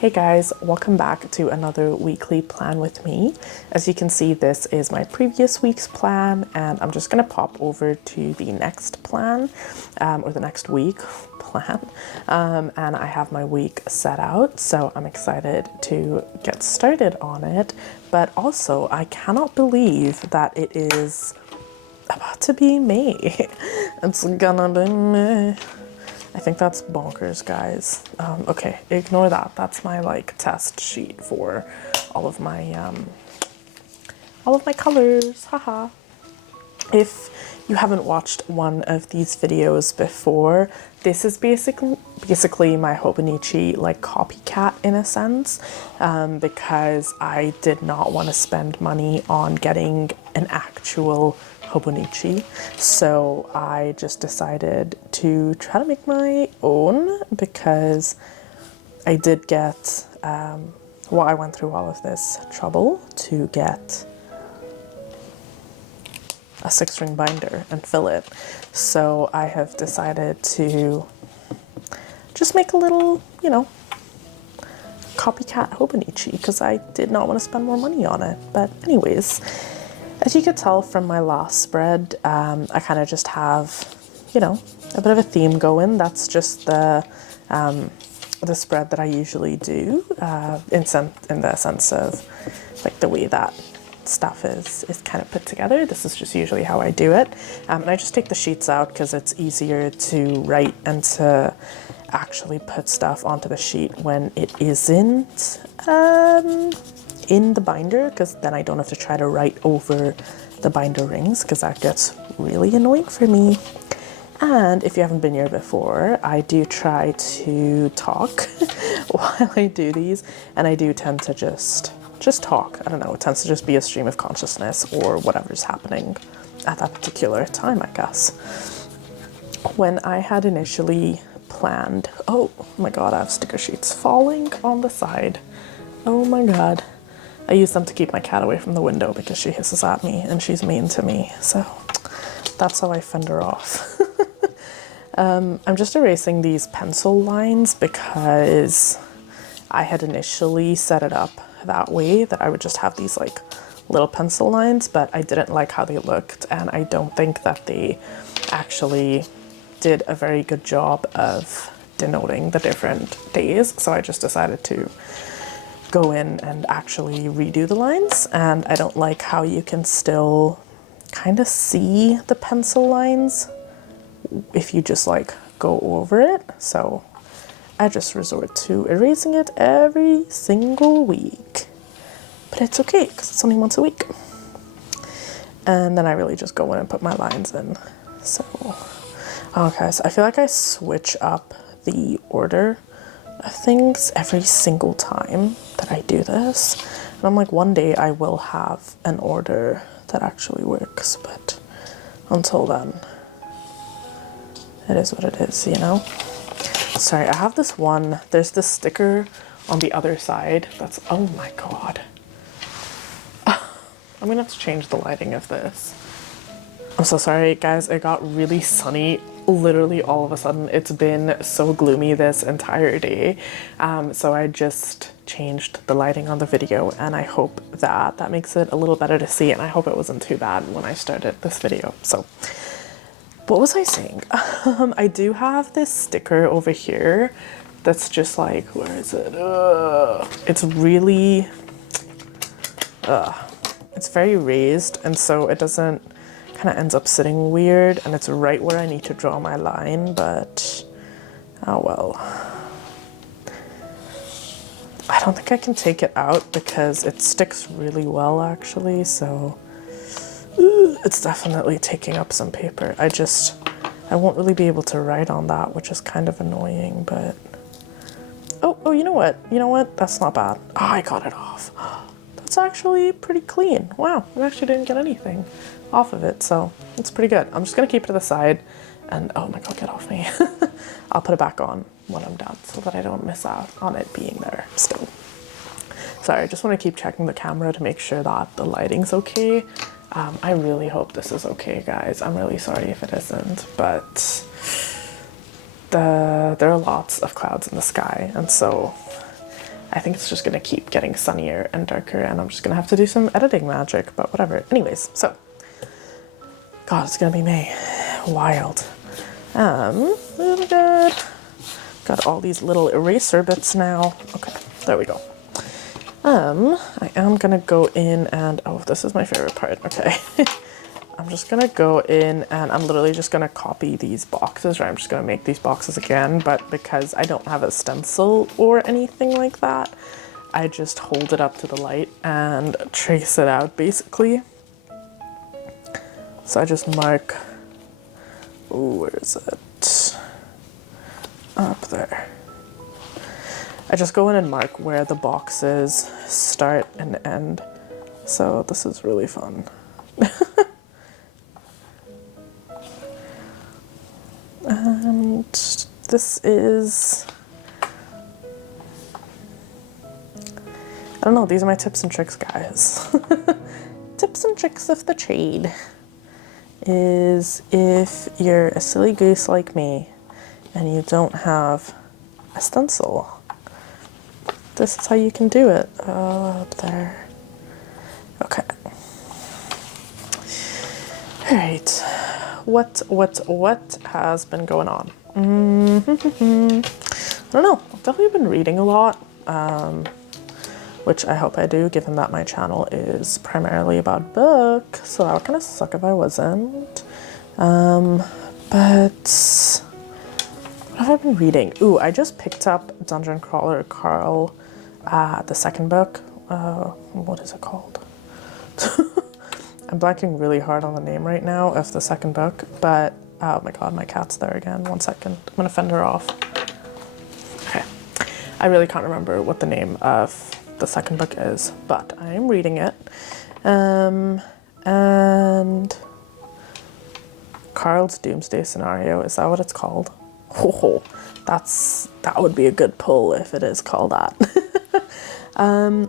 Hey guys, welcome back to another weekly plan with me. As you can see, this is my previous week's plan, and I'm just gonna pop over to the next plan, or the next week plan, and I have my week set out, so I'm excited to get started on it. But also, I cannot believe that it is about to be May. It's gonna be May. I think that's bonkers, guys. Okay, ignore that. That's my like test sheet for all of my colors. Haha. If you haven't watched one of these videos before, this is basically my hobonichi like copycat in a sense, because I did not want to spend money on getting an actual hobonichi, so I just decided to try to make my own because I did get well, I went through all of this trouble to get a 6-ring binder and fill it, so I have decided to just make a little, copycat hobonichi because I did not want to spend more money on it. But anyways, as you could tell from my last spread, I kind of just have, a bit of a theme going. That's just the spread that I usually do, in the sense of like the way that stuff is kind of put together. This is just usually how I do it. And I just take the sheets out because it's easier to write and to actually put stuff onto the sheet when it isn't in the binder, because then I don't have to try to write over the binder rings, because that gets really annoying for me. And if you haven't been here before, I do try to talk while I do these, and I do tend to just talk. I don't know, it tends to just be a stream of consciousness or whatever's happening at that particular time, I guess. When I had initially planned, oh my god, I have sticker sheets falling on the side. Oh my god. I use them to keep my cat away from the window because she hisses at me and she's mean to me, so that's how I fend her off. I'm just erasing these pencil lines because I had initially set it up that way, that I would just have these like little pencil lines, but I didn't like how they looked, and I don't think that they actually did a very good job of denoting the different days, so I just decided to go in and actually redo the lines. And I don't like how you can still kind of see the pencil lines if you just like go over it, so I just resort to erasing it every single week. But it's okay, because it's only once a week. And then I really just go in and put my lines in. So, okay, so I feel like I switch up the order of things every single time that I do this. And I'm like, one day I will have an order that actually works, but until then, it is what it is, Sorry, I have this one, there's this sticker on the other side that's, oh my god. I'm gonna have to change the lighting of this. I'm so sorry, guys, it got really sunny literally all of a sudden. It's been so gloomy this entire day, so I just changed the lighting on the video, and I hope that makes it a little better to see, and I hope it wasn't too bad when I started this video. So what was I saying? I do have this sticker over here that's just like, where is it? It's really, it's very raised, and so it doesn't, kind of ends up sitting weird, and it's right where I need to draw my line, but oh well. I don't think I can take it out because it sticks really well actually, so it's definitely taking up some paper. I won't really be able to write on that, which is kind of annoying, but oh, you know what? That's not bad. Oh, I got it off. That's actually pretty clean. Wow, I actually didn't get anything off of it, so it's pretty good. I'm just gonna keep it to the side, and oh my god, get off me. I'll put it back on when I'm done so that I don't miss out on it being there still. Sorry, I just want to keep checking the camera to make sure that the lighting's okay. I really hope this is okay, guys. I'm really sorry if it isn't, but there are lots of clouds in the sky, and so I think it's just gonna keep getting sunnier and darker, and I'm just gonna have to do some editing magic, but whatever. Anyways, so, God, it's gonna be May. Wild. Really good. Got all these little eraser bits now. Okay, there we go. I am gonna go in and, oh, this is my favorite part, okay. I'm just gonna go in and I'm literally just gonna copy these boxes, right? I'm just gonna make these boxes again, but because I don't have a stencil or anything like that, I just hold it up to the light and trace it out basically. So I just mark, ooh, where is it? Up there. I just go in and mark where the boxes start and end. So this is really fun. And this is, I don't know, these are my tips and tricks, guys. Tips and tricks of the trade is if you're a silly goose like me and you don't have a stencil, this is how you can do it. Oh, up there. Okay. All right. What has been going on? I don't know. I've definitely been reading a lot, which I hope I do, given that my channel is primarily about books, so that would kind of suck if I wasn't. But what have I been reading? Ooh, I just picked up Dungeon Crawler Carl, the second book. What is it called? I'm blanking really hard on the name right now of the second book, but oh my god, my cat's there again. 1 second. I'm gonna fend her off. Okay. I really can't remember what the name of the second book is, but I am reading it. And Carl's Doomsday Scenario, is that what it's called? Oh, that would be a good pull if it is called that.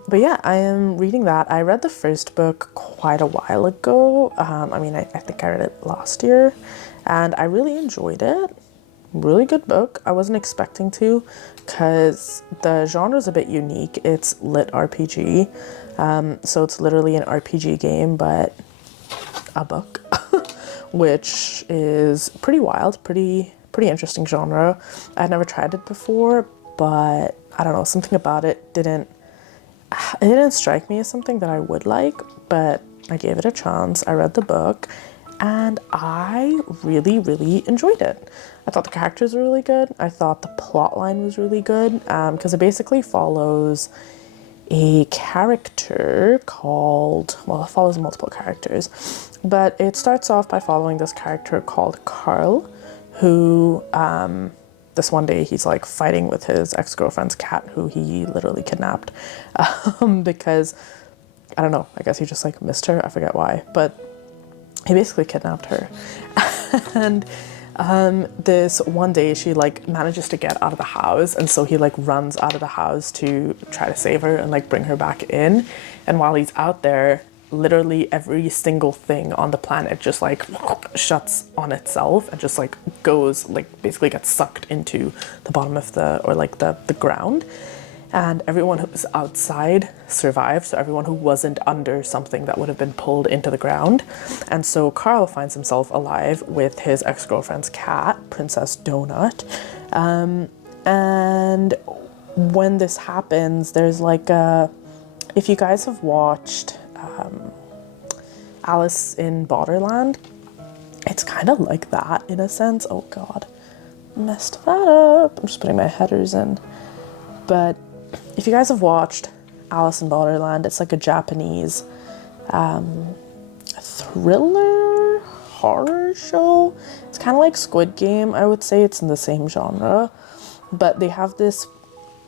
But yeah, I am reading that. I read the first book quite a while ago. I mean, I think I read it last year, and I really enjoyed it. Really good book. I wasn't expecting to, because the genre is a bit unique. It's lit RPG, so it's literally an RPG game, but a book, which is pretty wild, pretty interesting genre. I'd never tried it before, but I don't know, something about it didn't strike me as something that I would like, but I gave it a chance. I read the book and I really enjoyed it. I thought the characters were really good. I thought the plot line was really good, because it basically follows a character called, well, it follows multiple characters, but it starts off by following this character called Carl, who this one day he's like fighting with his ex-girlfriend's cat, who he literally kidnapped, because I don't know, I guess he just like missed her. I forget why, but he basically kidnapped her. And this one day she like manages to get out of the house, and so he like runs out of the house to try to save her and like bring her back in. And while he's out there, literally every single thing on the planet just like shuts on itself and just like goes, like basically gets sucked into the bottom of the, or like the ground. And everyone who was outside survived, so everyone who wasn't under something that would have been pulled into the ground. And so Carl finds himself alive with his ex-girlfriend's cat, Princess Donut. And when this happens, there's like a, if you guys have watched Alice in Borderland, it's kind of like that in a sense. Oh god, messed that up. I'm just putting my headers in. But if you guys have watched Alice in Borderland, it's like a Japanese thriller horror show. It's kind of like Squid Game, I would say. It's in the same genre, but they have this,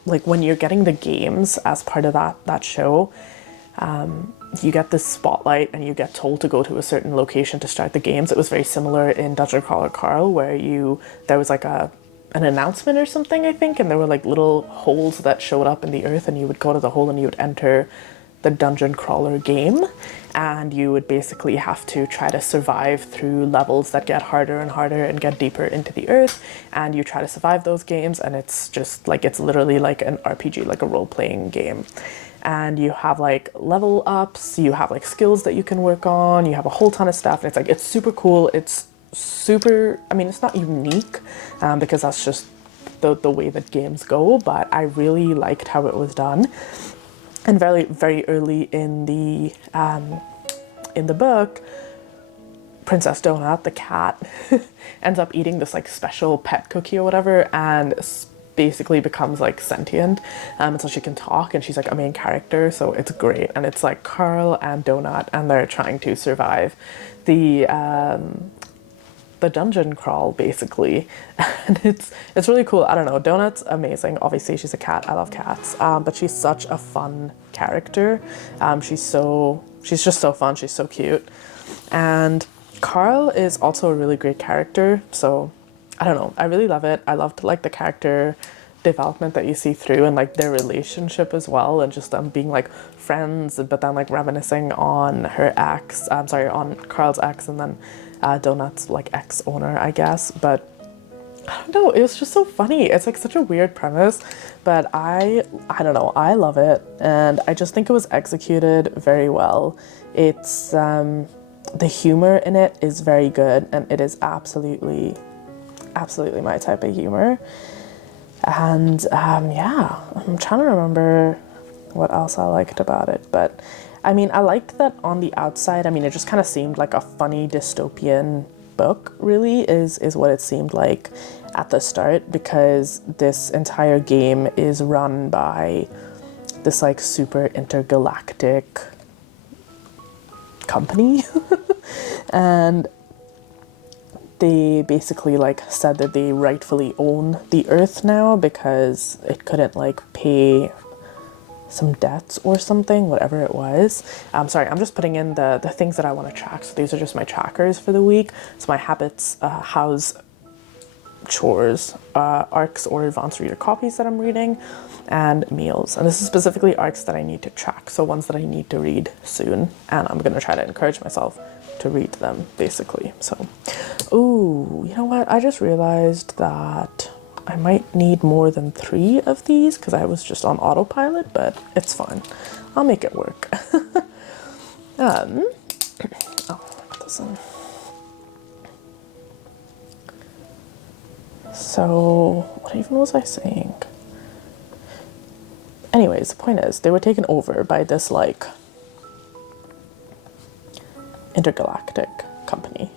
like when you're getting the games as part of that show, you get this spotlight and you get told to go to a certain location to start the games. It was very similar in Dungeon Crawler Carl, where there was like an announcement or something, I think, and there were like little holes that showed up in the earth, and you would go to the hole and you would enter the dungeon crawler game, and you would basically have to try to survive through levels that get harder and harder and get deeper into the earth, and you try to survive those games, and it's just like, it's literally like an RPG, like a role-playing game. And you have like level ups, you have like skills that you can work on, you have a whole ton of stuff, and it's like, it's super cool. It's super, I mean, it's not unique, because that's just the way that games go, but I really liked how it was done. And very, very early in the book, Princess Donut, the cat, ends up eating this like special pet cookie or whatever, and basically becomes like sentient, and so she can talk, and she's like a main character, so it's great. And it's like Carl and Donut, and they're trying to survive the dungeon crawl, basically. And it's really cool. I don't know, Donut's amazing. Obviously she's a cat, I love cats, but she's such a fun character. She's just so fun, she's so cute. And Carl is also a really great character, so I don't know, I really love it. I loved like the character development that you see through, and like their relationship as well, and just them being like friends, but then like reminiscing on her ex, on Carl's ex, and then Donut's like ex-owner, I guess. But I don't know, it was just so funny. It's like such a weird premise, but I don't know, I love it, and I just think it was executed very well. It's the humor in it is very good, and it is absolutely my type of humor. And yeah, I'm trying to remember what else I liked about it, but I mean, I liked that on the outside, I mean, it just kind of seemed like a funny dystopian book, really, is what it seemed like at the start, because this entire game is run by this like super intergalactic company. And they basically like said that they rightfully own the earth now, because it couldn't like pay some debts or something, whatever it was. Sorry, I'm just putting in the things that I want to track. So these are just my trackers for the week. So my habits, house, chores, arcs or advanced reader copies that I'm reading, and meals. And this is specifically arcs that I need to track, so ones that I need to read soon, and I'm gonna try to encourage myself to read them, basically. So, ooh, you know what? I just realized that I might need more than 3 of these, because I was just on autopilot, but it's fine. I'll make it work. Oh, put this in. So, what even was I saying? Anyways, the point is, they were taken over by this, like, intergalactic company.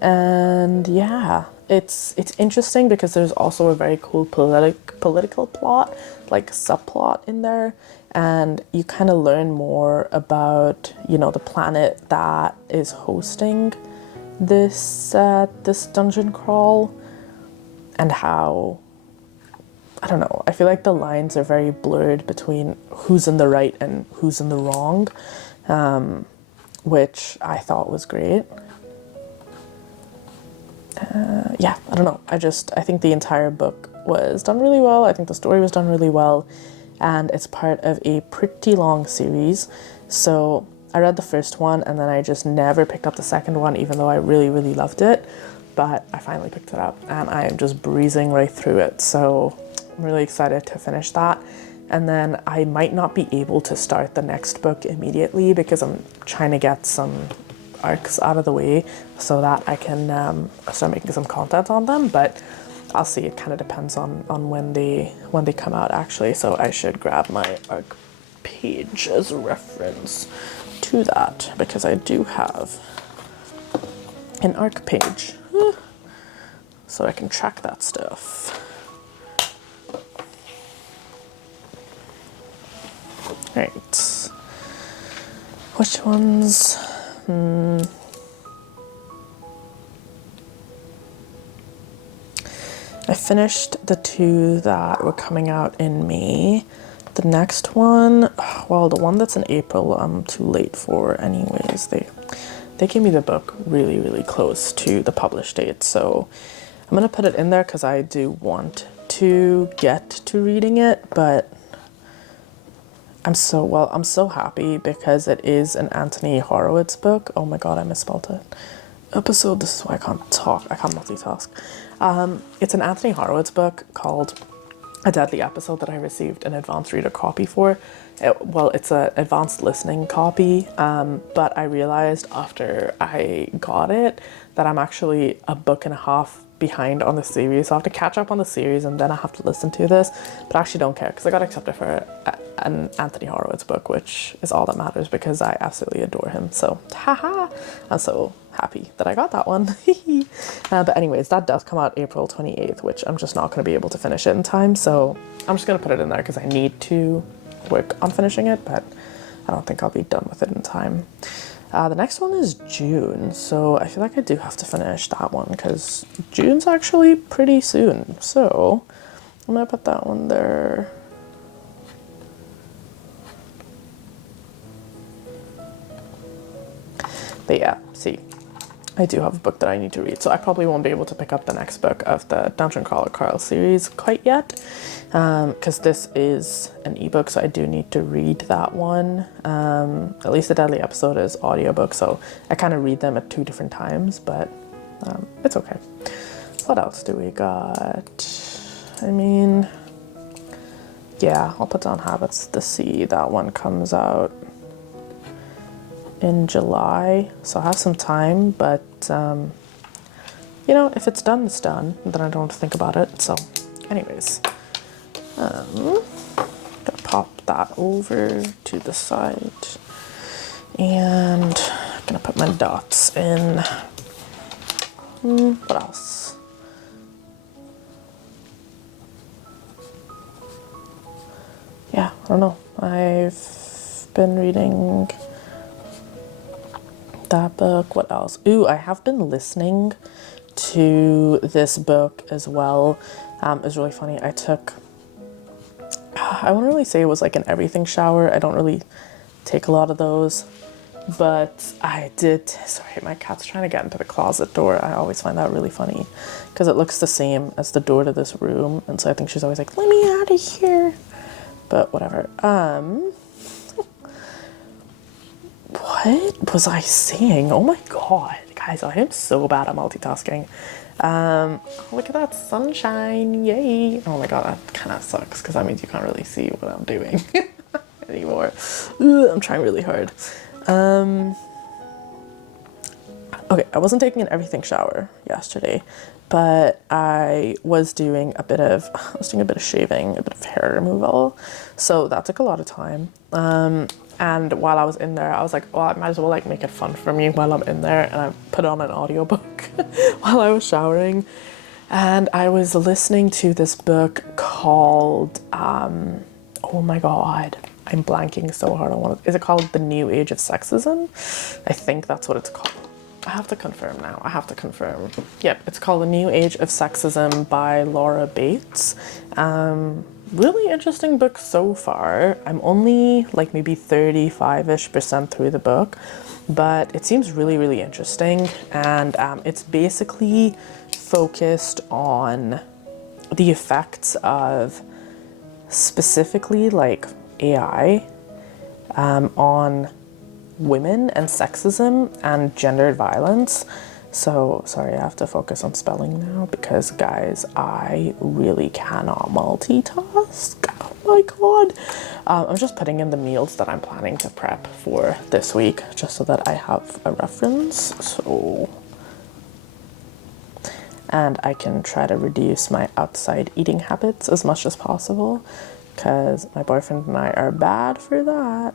And yeah, it's interesting because there's also a very cool political plot, like subplot in there, and you kind of learn more about, you know, the planet that is hosting this this dungeon crawl, and how, I don't know, I feel like the lines are very blurred between who's in the right and who's in the wrong, which I thought was great. Yeah, I don't know. I think the entire book was done really well. I think the story was done really well, and it's part of a pretty long series. So I read the first one, and then I just never picked up the second one, even though I really, really loved it. But I finally picked it up, and I am just breezing right through it. So I'm really excited to finish that. And then I might not be able to start the next book immediately, because I'm trying to get some arcs out of the way so that I can start making some content on them. But I'll see. It kind of depends on when they come out, actually. So I should grab my arc page as a reference to that, because I do have an arc page, so I can track that stuff. Right. Which ones? I finished the 2 that were coming out in May. The next one, well, the one that's in April, I'm too late for anyways. They gave me the book really, really close to the publish date, so I'm gonna put it in there because I do want to get to reading it, but I'm so happy because it is an Anthony Horowitz book. Oh my god, I misspelled it. Episode, this is why I can't talk, I can't multitask. It's an Anthony Horowitz book called A Deadly Episode that I received an advanced reader copy for. It's an advanced listening copy, but I realized after I got it that I'm actually a book and a half behind on the series. So I have to catch up on the series and then I have to listen to this, but I actually don't care because I got accepted for an Anthony Horowitz book, which is all that matters because I absolutely adore him. So haha, I'm so happy that I got that one. But anyways, that does come out April 28th, which I'm just not going to be able to finish it in time, so I'm just going to put it in there because I need to work on finishing it, but I don't think I'll be done with it in time. The next one is June, so I feel like I do have to finish that one because June's actually pretty soon. So I'm gonna put that one there. But yeah, see, I do have a book that I need to read, so I probably won't be able to pick up the next book of the Dungeon Crawler Carl series quite yet, because this is an ebook, so I do need to read that one. At least the Deadly Episode is audiobook, so I kind of read them at 2 different times, but it's okay. What else do we got? I mean, yeah, I'll put down Habits to See. That one comes out in July, so I have some time, but you know, if it's done, it's done, then I don't have to think about it. So anyways, gonna pop that over to the side and gonna put my dots in. What else? Yeah, I don't know, I've been reading that book. What else? Ooh, I have been listening to this book as well. It's really funny. I wouldn't really say it was like an everything shower. I don't really take a lot of those, but I did. Sorry, my cat's trying to get into the closet door. I always find that really funny because it looks the same as the door to this room, and so I think she's always like, let me out of here, but whatever. What was I saying? Oh my god, guys, I am so bad at multitasking. Look at that sunshine, yay. Oh my god, that kind of sucks because that means you can't really see what I'm doing anymore. I'm trying really hard. Okay, I wasn't taking an everything shower yesterday, but I was doing a bit of shaving, a bit of hair removal, so that took a lot of time. And while I was in there, I was like, well, I might as well like make it fun for me while I'm in there, and I put on an audiobook while I was showering, and I was listening to this book called oh my god, I'm blanking so hard on is it called The New Age of Sexism? I think that's what it's called. I have to confirm now. I have to confirm. Yep, it's called The New Age of Sexism by Laura Bates. Really interesting book so far. I'm only like maybe 35-ish% through the book, but it seems really, really interesting. And it's basically focused on the effects of specifically like AI on women and sexism and gendered violence. So, sorry, I have to focus on spelling now because, guys, I really cannot multitask. Oh my god. I'm just putting in the meals that I'm planning to prep for this week just so that I have a reference. So, and I can try to reduce my outside eating habits as much as possible because my boyfriend and I are bad for that.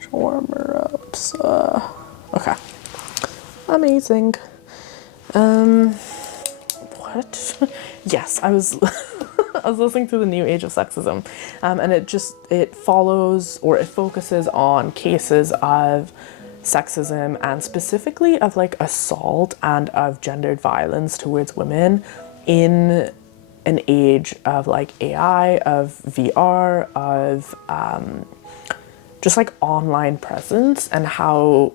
Shawarma ups. Okay. Amazing. What? Yes, I was I was listening to The New Age of Sexism, and it follows, or it focuses on cases of sexism and specifically of like assault and of gendered violence towards women in an age of like AI, of VR, of just like online presence, and how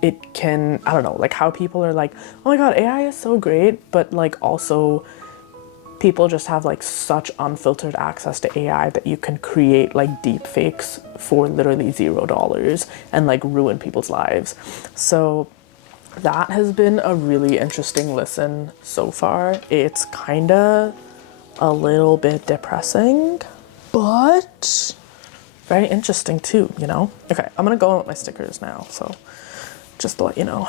it can, I don't know, like how people are like, oh my god, AI is so great, but like also people just have like such unfiltered access to AI that you can create like deep fakes for literally $0 and like ruin people's lives. So that has been a really interesting listen so far. It's kind of a little bit depressing, but very interesting too, you know? Okay, I'm gonna go on with my stickers now, so just to let you know.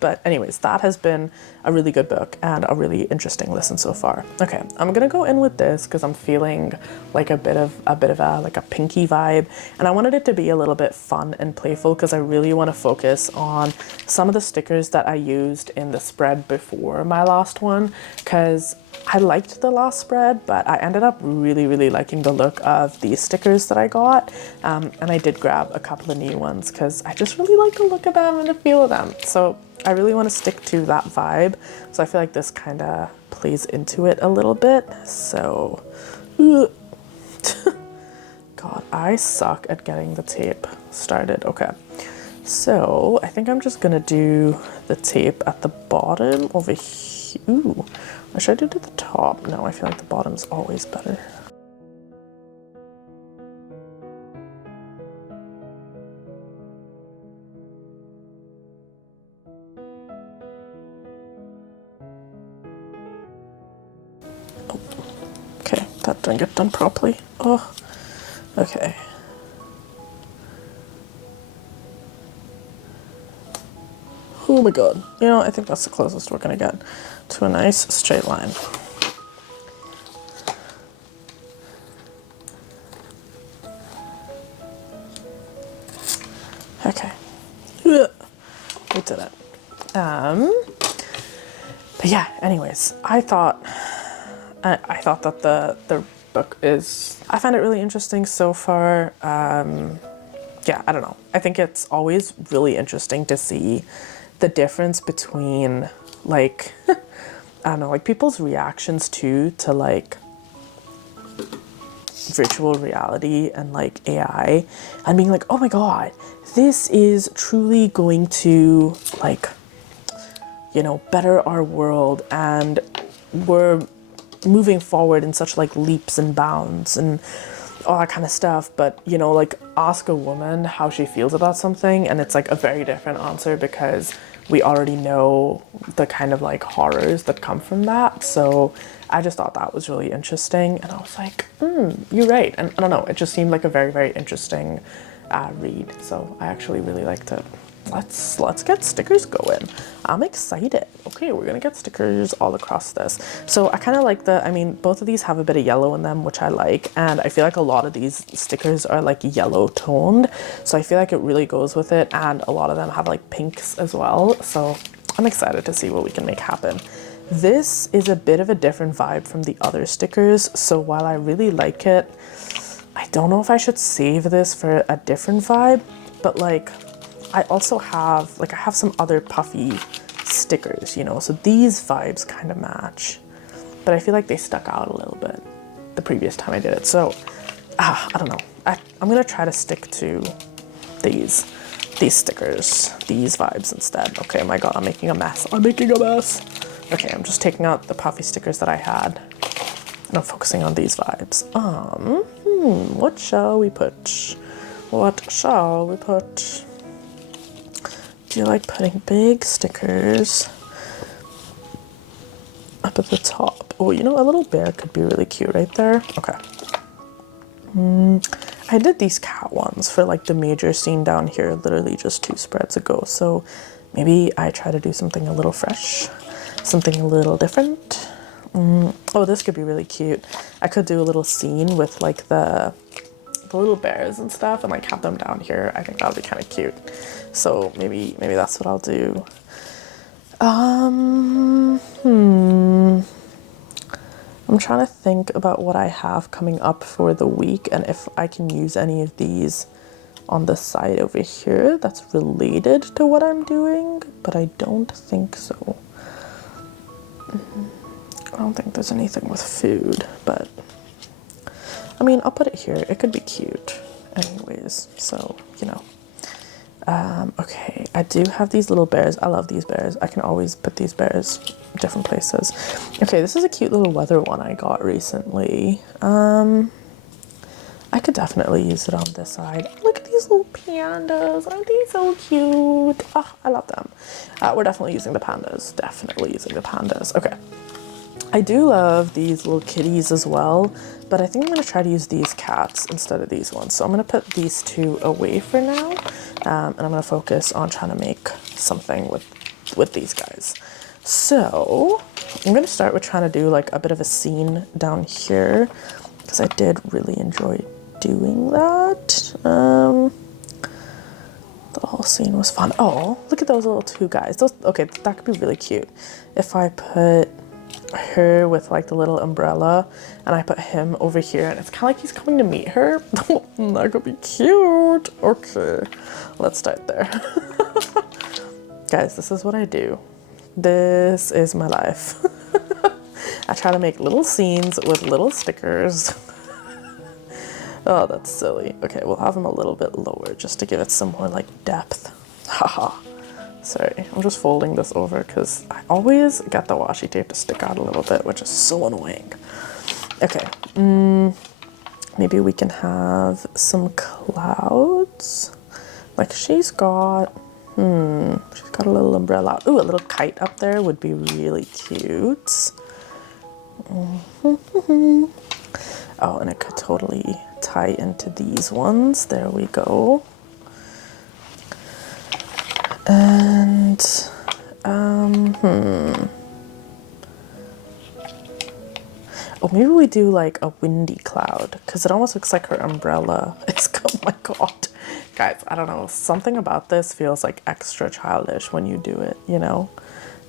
But anyways, that has been a really good book and a really interesting listen so far. Okay, I'm gonna go in with this because I'm feeling like a bit of a like a pinky vibe, and I wanted it to be a little bit fun and playful because I really want to focus on some of the stickers that I used in the spread before my last one, because I liked the last spread, but I ended up really liking the look of these stickers that I got, and I did grab a couple of new ones because I just really like the look of them and the feel of them. So I really want to stick to that vibe, so I feel like this kind of plays into it a little bit. So God, I suck at getting the tape started. Okay, so I think I'm just gonna do the tape at the bottom over here. Ooh, or should I do it at the top? No, I feel like the bottom's always better. Oh, okay, that didn't get done properly. Oh, okay. Oh my god. You know, I think that's the closest we're gonna get to a nice straight line. Okay. We did it. But yeah, anyways, I thought that the book is, I find it really interesting so far. Yeah, I don't know. I think it's always really interesting to see the difference between like, I don't know, like people's reactions to like virtual reality and like AI, and being like, oh my god, this is truly going to like, you know, better our world, and we're moving forward in such like leaps and bounds and all that kind of stuff. But you know, like ask a woman how she feels about something and it's like a very different answer because we already know the kind of like horrors that come from that. So I just thought that was really interesting, and I was like, you're right. And I don't know, it just seemed like a very interesting read, so I actually really liked it. Let's get stickers going. I'm excited. Okay, we're gonna get stickers all across this. So I kind of like I mean, both of these have a bit of yellow in them, which I like, and I feel like a lot of these stickers are like yellow toned, so I feel like it really goes with it, and a lot of them have like pinks as well, so I'm excited to see what we can make happen. This is a bit of a different vibe from the other stickers, so while I really like it, I don't know if I should save this for a different vibe, but like I also have, like I have some other puffy stickers, you know, so these vibes kind of match, but I feel like they stuck out a little bit the previous time I did it. So, I don't know. I'm gonna try to stick to these stickers, these vibes instead. Okay, my god, I'm making a mess. Okay, I'm just taking out the puffy stickers that I had, and I'm focusing on these vibes. What shall we put? What shall we put? Do you like putting big stickers up at the top? Oh, you know, a little bear could be really cute right there. Okay. I did these cat ones for like the major scene down here literally just 2 spreads ago, so maybe I try to do something a little fresh, something a little different. Oh, this could be really cute. I could do a little scene with like the little bears and stuff and like have them down here. I think that would be kind of cute. So maybe that's what I'll do. I'm trying to think about what I have coming up for the week and if I can use any of these on the side over here that's related to what I'm doing, but I don't think so. I don't think there's anything with food, but I mean, I'll put it here. It could be cute anyways, so, you know, Okay, I do have these little bears. I love these bears. I can always put these bears different places. Okay, this is a cute little weather one I got recently. I could definitely use it on this side. Look at these little pandas. Aren't they so cute? Oh, I love them. We're definitely using the pandas. Definitely using the pandas. Okay. I do love these little kitties as well, but I think I'm going to try to use these cats instead of these ones. So I'm going to put these two away for now, and I'm going to focus on trying to make something with these guys. So I'm going to start with trying to do like a bit of a scene down here, because I did really enjoy doing that. The whole scene was fun. Oh, look at those little two guys. Those, okay, that could be really cute. If I put her with like the little umbrella and I put him over here and it's kind of like he's coming to meet her. That could be cute. Okay, let's start there. Guys, this is what I do. This is my life. I try to make little scenes with little stickers. Oh, that's silly. Okay, we'll have him a little bit lower just to give it some more like depth. Haha. Sorry, I'm just folding this over because I always get the washi tape to stick out a little bit, which is so annoying. Okay, maybe we can have some clouds. Like she's got a little umbrella. Ooh, a little kite up there would be really cute. Oh, and it could totally tie into these ones. There we go. And oh, maybe we do like a windy cloud, because it almost looks like her umbrella is, oh my god, guys, I don't know, something about this feels like extra childish when you do it, you know.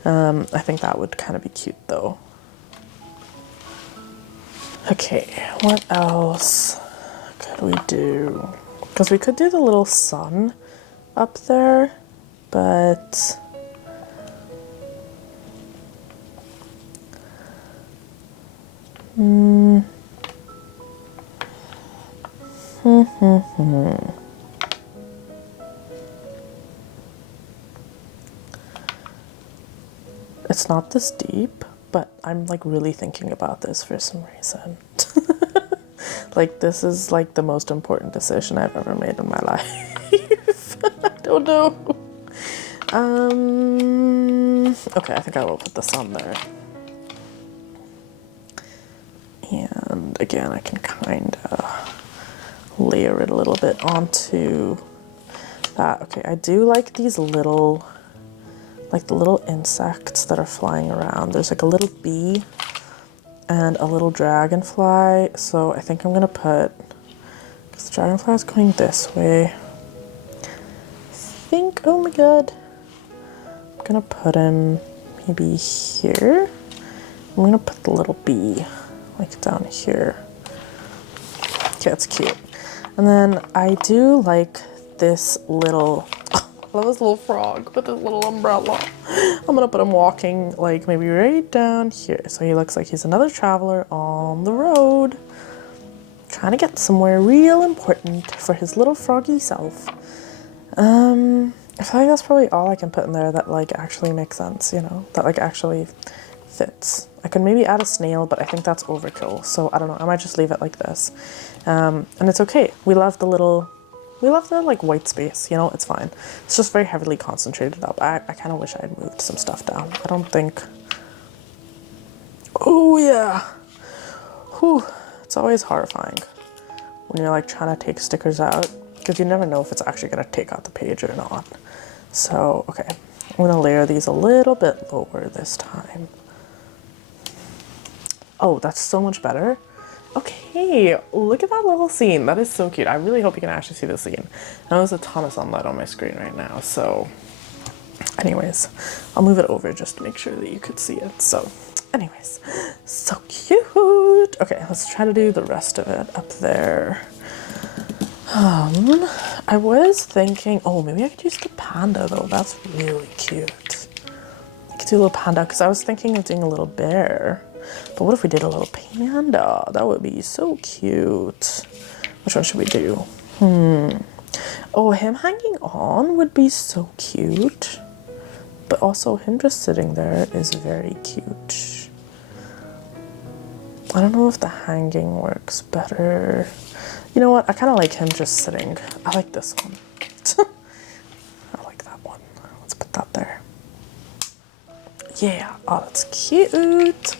I think that would kind of be cute though. Okay, what else could we do? Because we could do the little sun up there, but it's not this deep, but I'm like really thinking about this for some reason. Like this is like the most important decision I've ever made in my life. I don't know. Okay, I think I will put the sun there. And again, I can kind of layer it a little bit onto that. Okay, I do like these little, like the little insects that are flying around. There's like a little bee and a little dragonfly. So I think I'm gonna put, because the dragonfly is going this way. I think, oh my god, I'm gonna put him maybe here. I'm gonna put the little bee like down here. Okay, it's cute. And then I do like this little, I love this little frog with his little umbrella. I'm gonna put him walking like maybe right down here. So he looks like he's another traveler on the road, trying to get somewhere real important for his little froggy self. I feel like that's probably all I can put in there that like actually makes sense, you know, that like actually fits. I could maybe add a snail, but I think that's overkill. So I don't know, I might just leave it like this. And it's okay. We love the like white space, you know, it's fine. It's just very heavily concentrated up. I kind of wish I had moved some stuff down. I don't think, oh yeah. Whew. It's always horrifying when you're like trying to take stickers out, because you never know if it's actually gonna take out the page or not. So, okay, I'm gonna layer these a little bit lower this time. Oh, that's so much better. Okay, look at that little scene. That is so cute. I really hope you can actually see the scene. Now there's a ton of sunlight on my screen right now, so anyways, I'll move it over just to make sure that you could see it. So anyways, so cute. Okay, let's try to do the rest of it up there. I was thinking, oh, maybe I could use the panda though. That's really cute. I could do a little panda, because I was thinking of doing a little bear. But what if we did a little panda? That would be so cute. Which one should we do? Oh, him hanging on would be so cute. But also him just sitting there is very cute. I don't know if the hanging works better. You know what? I kind of like him just sitting. I like this one. I like that one. Let's put that there. Yeah. Oh, that's cute.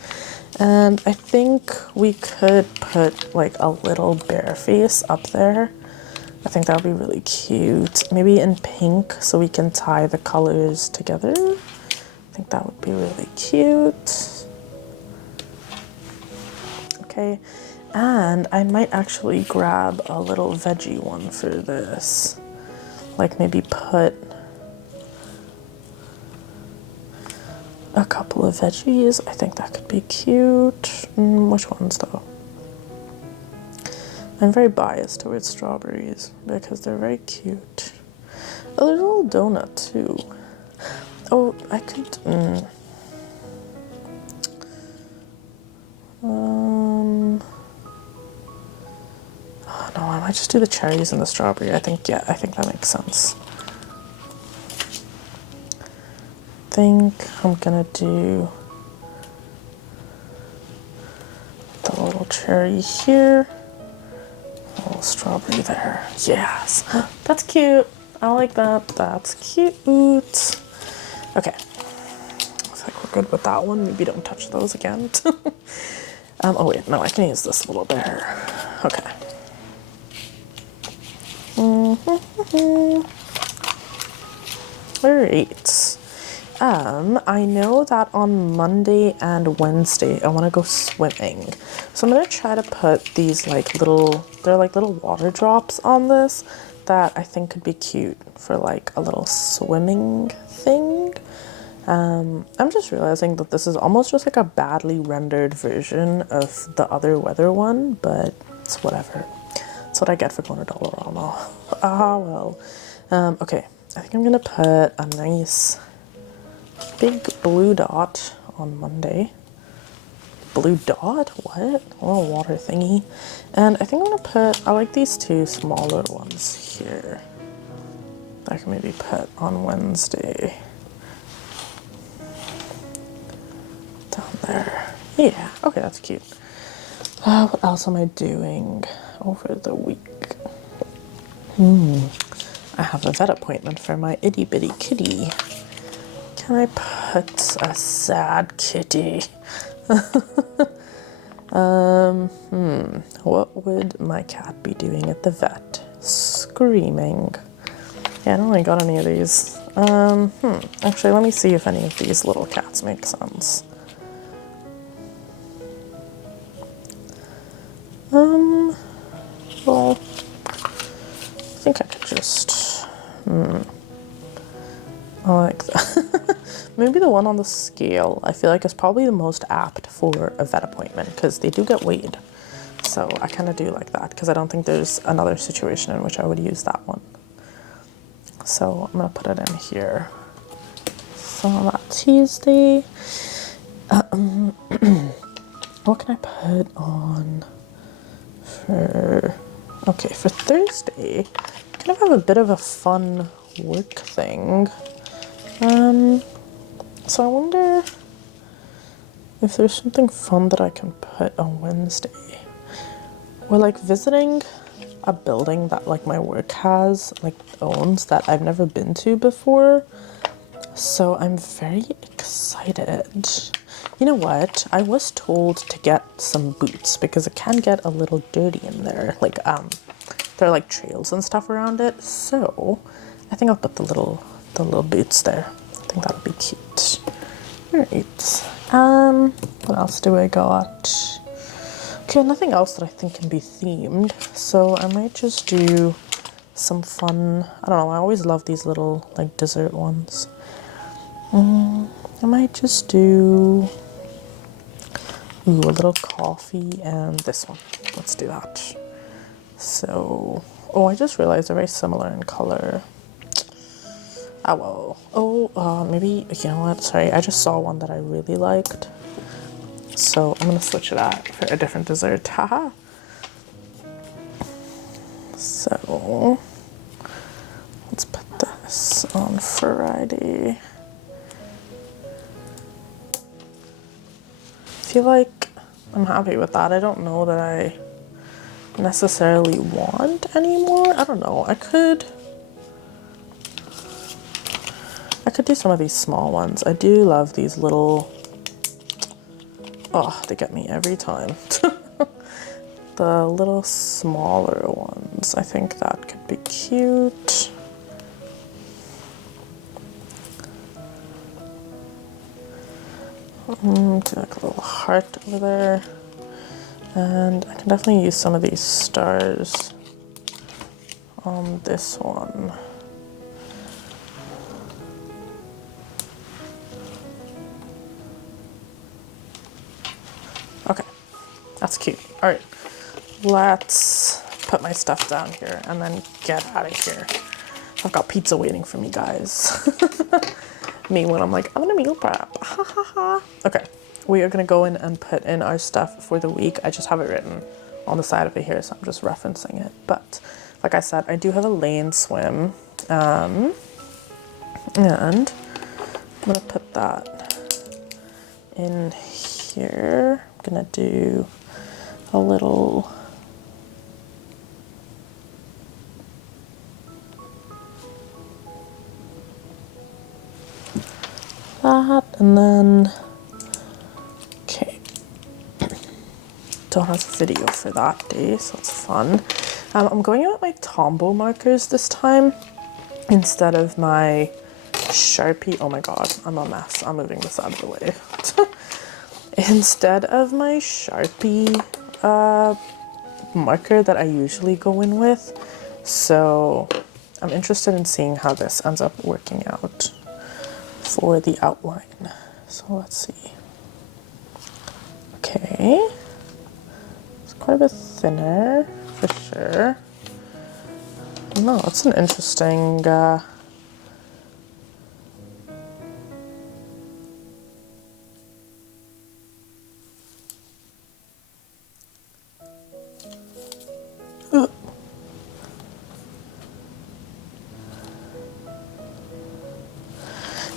And I think we could put like a little bear face up there. I think that would be really cute. Maybe in pink so we can tie the colors together. I think that would be really cute. Okay, and I might actually grab a little veggie one for this. Like maybe put a couple of veggies. I think that could be cute. Which ones though? I'm very biased towards strawberries because they're very cute. Oh, there's a little donut too. Oh, I could. Oh, no, I might just do the cherries and the strawberry. I think that makes sense. I think I'm gonna do the little cherry here. A little strawberry there. Yes, that's cute. I like that. That's cute. Okay, looks like we're good with that one. Maybe don't touch those again. Oh wait, no, I can use this little bear. Okay. All right. I know that on Monday and Wednesday I want to go swimming. So I'm going to try to put these like little, they're like little water drops on this that I think could be cute for like a little swimming thing. I'm just realizing that this is almost just like a badly rendered version of the other weather one, but it's whatever. That's what I get for going to Dollarama. Ah, well. Okay, I think I'm going to put a nice big blue dot on Monday. Blue dot? What? A little water thingy. And I think I'm gonna put, I like these two smaller ones here. I can maybe put on Wednesday. Down there. Yeah, okay, that's cute. What else am I doing over the week? I have a vet appointment for my itty bitty kitty. Can I put a sad kitty? What would my cat be doing at the vet? Screaming. Yeah, I don't really got any of these. Actually, let me see if any of these little cats make sense. Well, I think I could just, I like that. Maybe the one on the scale, I feel like is probably the most apt for a vet appointment because they do get weighed. So I kind of do like that because I don't think there's another situation in which I would use that one. So I'm gonna put it in here. So on that Tuesday, what can I put on for, okay, for Thursday, I kind of have a bit of a fun work thing. So I wonder if there's something fun that I can put on Wednesday. Or like visiting a building that like my work has, like owns, that I've never been to before. So I'm very excited. You know what? I was told to get some boots because it can get a little dirty in there. Like there are like trails and stuff around it. So I think I'll put the little boots there. I think that'll be cute. Alright. What else do I got? Okay, nothing else that I think can be themed. So I might just do some fun, I don't know, I always love these little like dessert ones. I might just do a little coffee and this one. Let's do that. So, oh, I just realized they're very similar in color. Oh, well. Oh, maybe, you know what? Sorry, I just saw one that I really liked. So I'm going to switch that for a different dessert. Haha. So, Let's put this on Friday. I feel like I'm happy with that. I don't know that I necessarily want any more. I don't know. I could do some of these small ones. I do love these little, oh, they get me every time. The little smaller ones. I think that could be cute. Do like a little heart over there. And I can definitely use some of these stars on this one. Okay, that's cute. All right, let's put my stuff down here and then get out of here. I've got pizza waiting for me, guys. Me when I'm like, I'm gonna meal prep. Ha ha ha. Okay, we are gonna go in and put in our stuff for the week. I just have it written on the side of it here, so I'm just referencing it. But like I said, I do have a lane swim. And I'm gonna put that in here. I'm gonna do a little that, and then, okay, don't have a video for that day, so it's fun. I'm going out with my Tombow markers this time instead of my Sharpie. Oh my god, I'm a mess. I'm moving this out of the way. Instead of my Sharpie marker that I usually go in with. So I'm interested in seeing how this ends up working out for the outline. So let's see. Okay, it's quite a bit thinner for sure. No, it's an interesting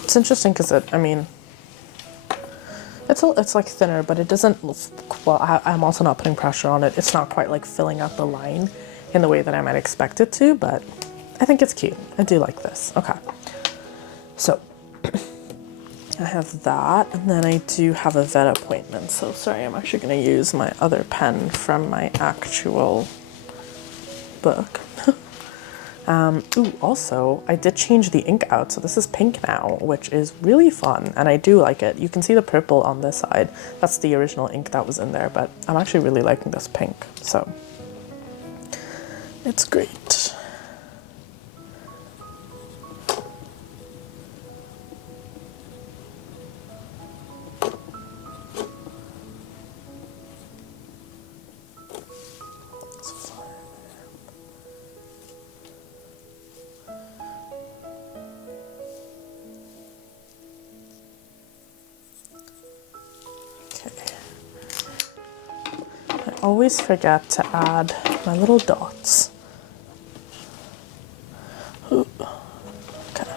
it's interesting because I mean, it's like thinner, but it doesn't, well, I'm also not putting pressure on it. It's not quite like filling out the line in the way that I might expect it to, but I think it's cute. I do like this. Okay. So I have that, and then I do have a vet appointment. So sorry, I'm actually going to use my other pen from my actual book. Ooh, also, I did change the ink out, so this is pink now, which is really fun, and I do like it. You can see the purple on this side. That's the original ink that was in there, but I'm actually really liking this pink, so it's great. I always forget to add my little dots. Ooh. Okay.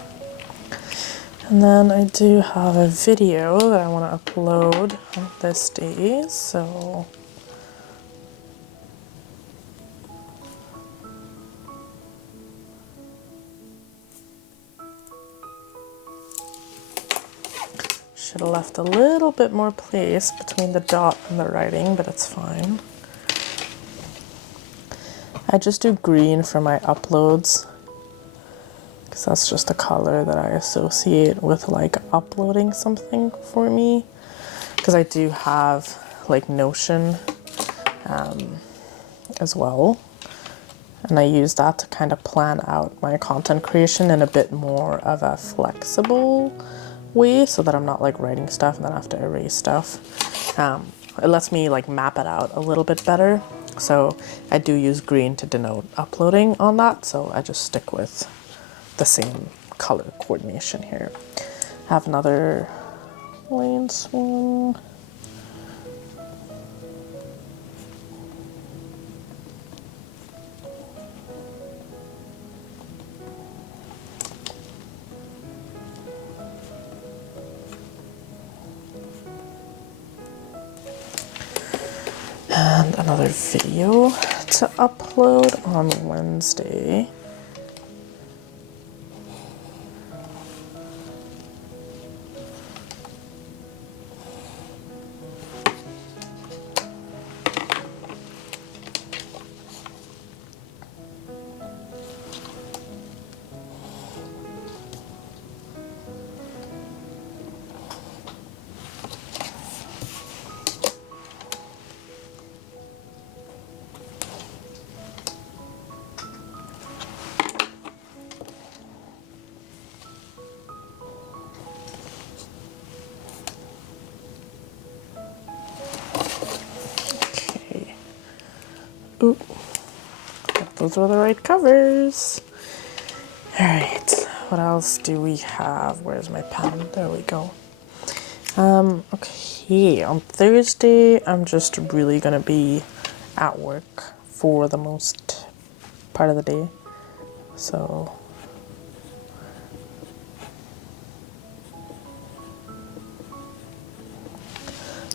And then I do have a video that I want to upload on this day, so should have left a little bit more place between the dot and the writing, but it's fine. I just do green for my uploads because that's just a color that I associate with like uploading something for me, because I do have like Notion as well, and I use that to kind of plan out my content creation in a bit more of a flexible way, so that I'm not like writing stuff and then I have to erase stuff. It lets me like map it out a little bit better. So I do use green to denote uploading on that, so I just stick with the same color coordination here. I have another lane swim. another video to upload on Wednesday. Ooh, those were the right covers. All right, what else do we have? Where's my pen? There we go. Okay, on Thursday, I'm just really gonna be at work for the most part of the day. So,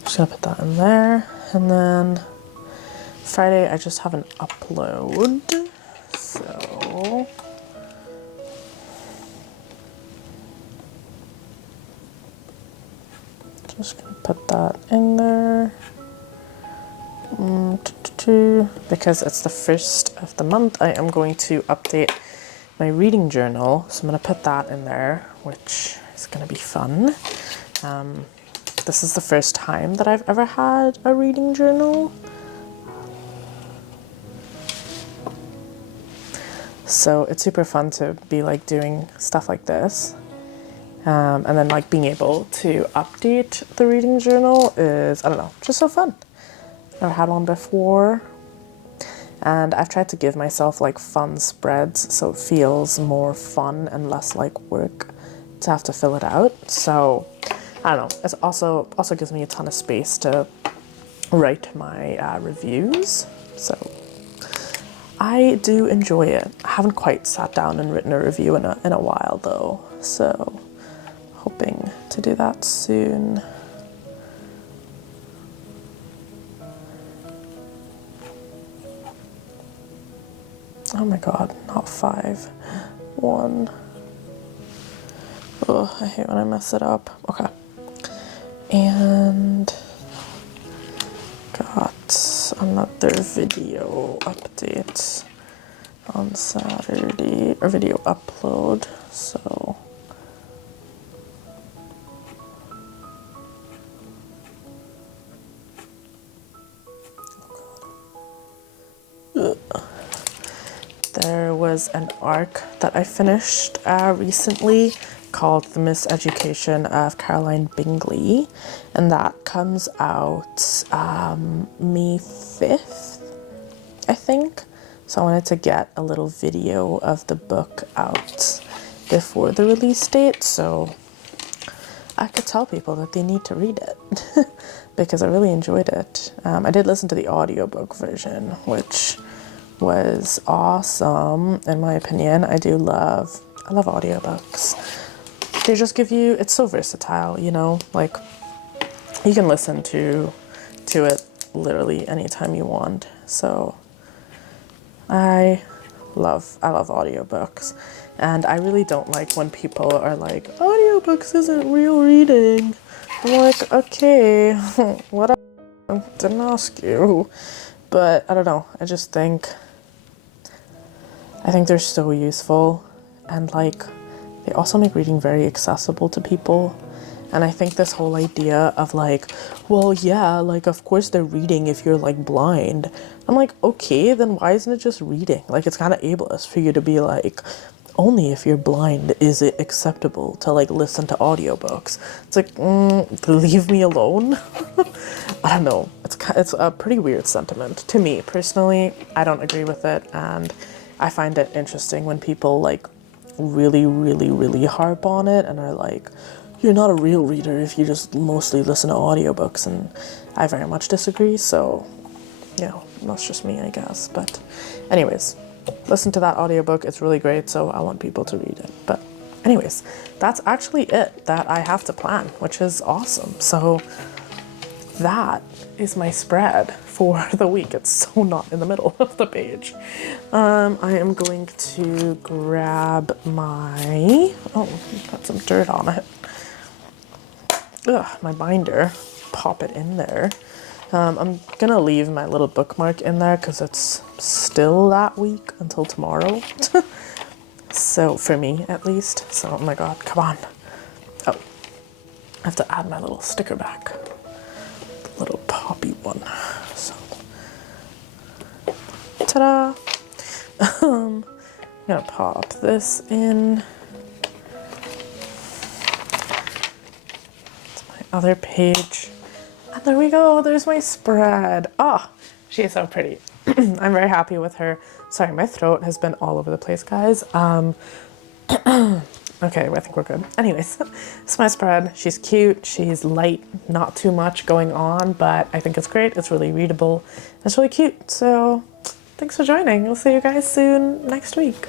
just gonna put that in there. And then Friday, I just have an upload. So, just gonna put that in there. Because it's the first of the month, I am going to update my reading journal. So I'm gonna put that in there, which is gonna be fun. This is the first time that I've ever had a reading journal. So it's super fun to be like doing stuff like this. And then like being able to update the reading journal is, I don't know, just so fun. Never had one before. And I've tried to give myself like fun spreads so it feels more fun and less like work to have to fill it out. So I don't know, it also gives me a ton of space to write my reviews. So I do enjoy it. I haven't quite sat down and written a review in a while though. So hoping to do that soon. Oh my god, not 5. 1. Oh, I hate when I mess it up. Okay. And got another video update on Saturday, or video upload, so there was an arc that I finished recently called The Miseducation of Caroline Bingley, and that comes out May 5th, I think. So I wanted to get a little video of the book out before the release date so I could tell people that they need to read it because I really enjoyed it. I did listen to the audiobook version, which was awesome in my opinion. I love audiobooks. They just give you, it's so versatile, you know, like you can listen to it literally anytime you want. So I love audiobooks, and I really don't like when people are like, audiobooks isn't real reading. I'm like, okay, whatever, didn't ask you. But I don't know, I think they're so useful, and like they also make reading very accessible to people. And I think this whole idea of like, well, yeah, like of course they're reading if you're like blind. I'm like, okay, then why isn't it just reading? Like it's kind of ableist for you to be like, only if you're blind is it acceptable to like listen to audiobooks. It's like, leave me alone. I don't know. It's a pretty weird sentiment to me personally. I don't agree with it, and I find it interesting when people like really harp on it and are like, you're not a real reader if you just mostly listen to audiobooks, and I very much disagree. So, you know, that's just me, I guess. But anyways, listen to that audiobook. It's really great, so I want people to read it. But anyways, that's actually it that I have to plan, which is awesome. So that is my spread for the week. It's so not in the middle of the page. I am going to grab my, oh, got some dirt on it. Ugh, my binder, pop it in there. I'm gonna leave my little bookmark in there because it's still that week until tomorrow. So for me at least. So, oh my God, come on. Oh, I have to add my little sticker back. The little poppy one. So, ta-da. I'm gonna pop this in. It's my other page. And there we go, there's my spread. Oh, she is so pretty. I'm very happy with her. Sorry, my throat has been all over the place, guys. Okay, I think we're good. Anyways, it's my spread. She's cute, she's light, not too much going on, but I think it's great. It's really readable. It's really cute. So thanks for joining. We'll see you guys soon next week.